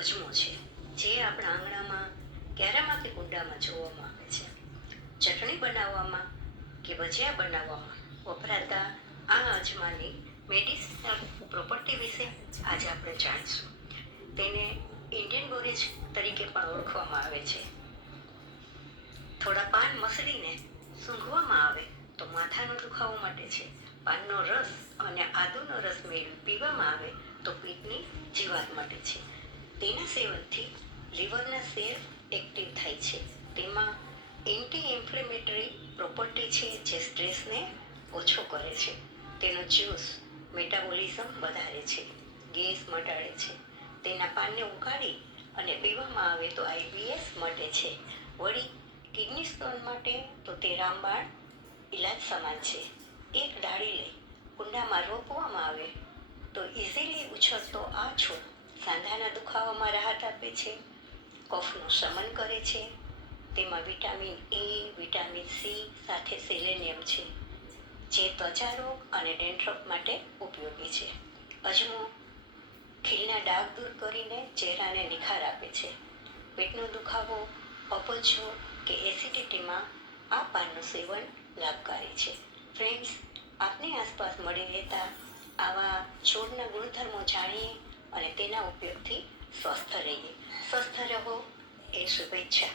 અજમો છે, જે આપણા આંગણામાં ક્યારામાંથી કુંડામાં જોવામાં આવે છે. ચટણી બનાવવામાં કે ભજીયા બનાવવામાં વપરાતા આ અજમાની મેડિસિનલ પ્રોપર્ટી વિશે આજે આપણે જાણીશું. તેને ઇન્ડિયન બોરેજ તરીકે પણ ઓળખવામાં આવે છે. થોડા પાન મસળીને સૂંઘવામાં આવે તો માથાનો દુખાવો મટે છે. પાનનો રસ અને આદુનો રસ મેળવી પીવામાં આવે તો પેટની જીવાત મટે છે. તેના સેવનથી લીવરના સેલ એક્ટિવ થાય છે. તેમાં એન્ટી ઇન્ફ્લેમેટરી પ્રોપર્ટી છે, જે સ્ટ્રેસને ઓછો કરે છે. તેનો જ્યુસ મેટાબોલિઝમ વધારે છે, ગેસ મટાડે છે. તેના પાનને ઉકાળી અને પીવામાં આવે તો આઈબીએસ મટે છે. વળી કિડની સ્ટોન માટે તો તે રામબાણ ઇલાજ સમાન છે. એક ડાળી લઈ કુંડામાં રોપવામાં આવે તો ઇઝીલી ઉછળતો આ છોડ સાંધાના દુખાવામાં રાહત આપે છે, કફનું શમન કરે છે. તેમાં વિટામિન એ, વિટામિન સી સાથે સેલેનિયમ છે, જે ત્વચા રોગ અને ડેન્ડ્રફ માટે ઉપયોગી છે. અજમો ખીલના ડાઘ દૂર કરીને ચહેરાને નિખાર આપે છે. પેટનો દુખાવો, અપચો કે એસિડિટીમાં આ પાનનું સેવન લાભકારી છે. ફ્રેન્ડ્સ, આપની આસપાસ મળી રહેતા આવા છોડના ગુણધર્મો જાણીએ અને તેના ઉપયોગથી સ્વસ્થ રહીએ. સ્વસ્થ રહો એ શુભેચ્છા.